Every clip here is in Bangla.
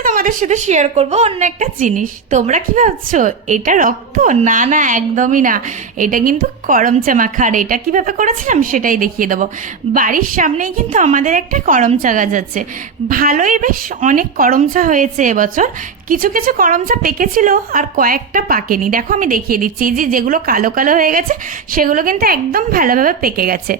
সাথে তোমাদের সাথে শেয়ার করব অন্য একটা জিনিস। তোমরা কি ভাবছ? এটা রক্ত? না না, একদমই না। এটা কিন্তু করমচা মাখা আর এটা কীভাবে করেছিলাম সেটাই দেখিয়ে দেবো। বাড়ির সামনেই কিন্তু আমাদের একটা করমচা গাছ আছে। ভালোই বেশ অনেক করমচা হয়েছে এবছর। কিছু কিছু করমচা পেকেছিল আর কয়েকটা পাকেনি। দেখো আমি দেখিয়ে দিচ্ছি যে যেগুলো কালো কালো হয়ে গেছে, সেগুলো কিন্তু একদম ভালোভাবে পেকে গেছে।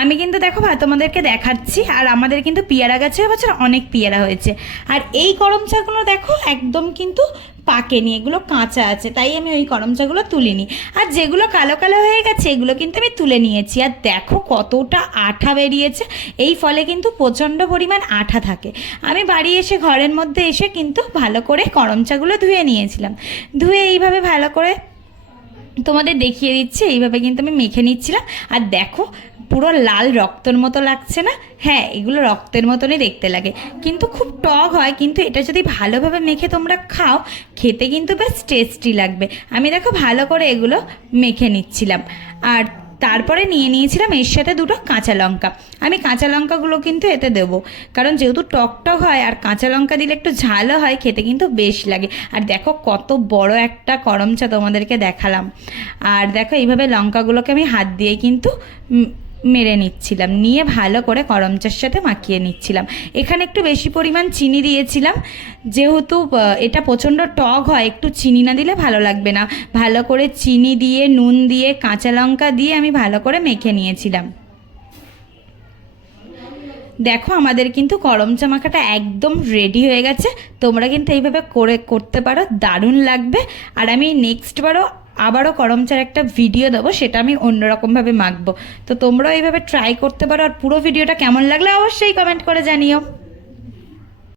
আমি কিন্তু দেখো ভাই তোমাদেরকে দেখাচ্ছি, আর আমাদের কিন্তু পিয়ারা গাছে এবছর অনেক পিয়ারা হয়েছে। আর এই করমচাগুলো দেখো একদম কিন্তু পাকেনি এগুলো কাঁচা আছে, তাই আমি ওই করম চাগুলো তুলিনি। আর যেগুলো কালো কালো হয়ে গেছে, এগুলো কিন্তু আমি তুলে নিয়েছি। আর দেখো কতটা আঠা বেরিয়েছে, এই ফলে কিন্তু প্রচণ্ড পরিমাণ আঠা থাকে। আমি বাড়ি এসে ঘরের মধ্যে এসে কিন্তু ভালো করে করম চাগুলো ধুয়ে নিয়েছিলাম। ধুয়ে এইভাবে ভালো করে তোমাদের দেখিয়ে দিচ্ছি, এইভাবে কিন্তু আমি মেখে নিচ্ছিলাম। আর দেখো পুরো লাল রক্তর মতো লাগছে না? হ্যাঁ এগুলো রক্তের মতনই দেখতে লাগে। কিন্তু খুব টক হয়, কিন্তু এটা যদি ভালোভাবে মেখে তোমরা খাও, খেতে কিন্তু বেশ টেস্টি লাগবে। আমি দেখো ভালো করে এগুলো মেখে নিচ্ছিলাম। আর তারপরে নিয়ে নিয়েছিলাম এর সাথে দুটো কাঁচা লঙ্কা। আমি কাঁচা লঙ্কাগুলো কিন্তু এতে দেবো। কারণ যেহেতু টক টক হয়, আর কাঁচা লঙ্কা দিলে একটু ঝালও হয়, খেতে কিন্তু বেশ লাগে। আর দেখো কত বড় একটা করমচা তোমাদেরকে দেখালাম। আর দেখো এইভাবে লঙ্কাগুলোকে আমি হাত দিয়ে কিন্তু মেরে নিচ্ছিলাম। নিয়ে ভালো করে করমচার সাথে মাখিয়ে নিচ্ছিলাম। এখানে একটু বেশি পরিমাণ চিনি দিয়েছিলাম। যেহেতু এটা প্রচণ্ড টক হয়, একটু চিনি না দিলে ভালো লাগবে না। ভালো করে চিনি দিয়ে, নুন দিয়ে, কাঁচা লঙ্কা দিয়ে আমি ভালো করে মেখে নিয়েছিলাম। দেখো, আমাদের কিন্তু করম চা মাখাটা একদম রেডি হয়ে গেছে। তোমরা কিন্তু এইভাবে করে, করতে পারো, দারুণ লাগবে। আর আমি নেক্সট বারও আবারও করমচার একটা ভিডিও দেবো, সেটা আমি অন্যরকমভাবে মাখবো। তো তোমরাও এইভাবে ট্রাই করতে পারো, আর পুরো ভিডিওটা কেমন লাগলে অবশ্যই কমেন্ট করে জানিও।